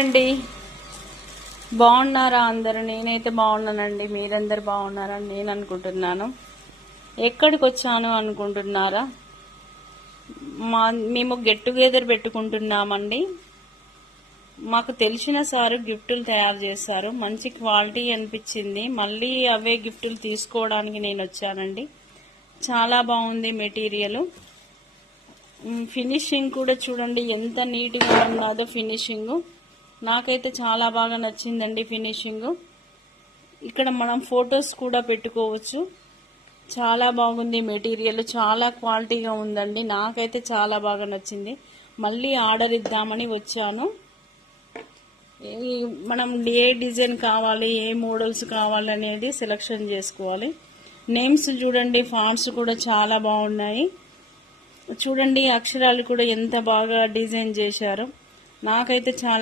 అండి, బాగున్నారా అందరు? నేనైతే బాగున్నానండి. మీరందరు బాగున్నారని నేను అనుకుంటున్నాను. ఎక్కడికి వచ్చాను అనుకుంటున్నారా? మేము గెట్ టుగెదర్ పెట్టుకుంటున్నామండి. మాకు తెలిసిన సారు గిఫ్టులు తయారు చేస్తారు. మంచి క్వాలిటీ అనిపించింది. మళ్ళీ అవే గిఫ్టులు తీసుకోవడానికి నేను వచ్చానండి. చాలా బాగుంది మెటీరియల్. ఫినిషింగ్ కూడా చూడండి ఎంత నీట్గా ఉన్నదో ఫినిషింగ్. నాకైతే చాలా బాగా నచ్చిందండి ఫినిషింగ్. ఇక్కడ మనం ఫొటోస్ కూడా పెట్టుకోవచ్చు. చాలా బాగుంది మెటీరియల్, చాలా క్వాలిటీగా ఉందండి. నాకైతే చాలా బాగా నచ్చింది. మళ్ళీ ఆర్డర్ ఇద్దామని వచ్చాను. మనం ఏ డిజైన్ కావాలి, ఏ మోడల్స్ కావాలి అనేది సెలెక్షన్ చేసుకోవాలి. నేమ్స్ చూడండి, ఫాంట్స్ కూడా చాలా బాగున్నాయి. చూడండి అక్షరాలు కూడా ఎంత బాగా డిజైన్ చేశారు. నాకైతే చాలా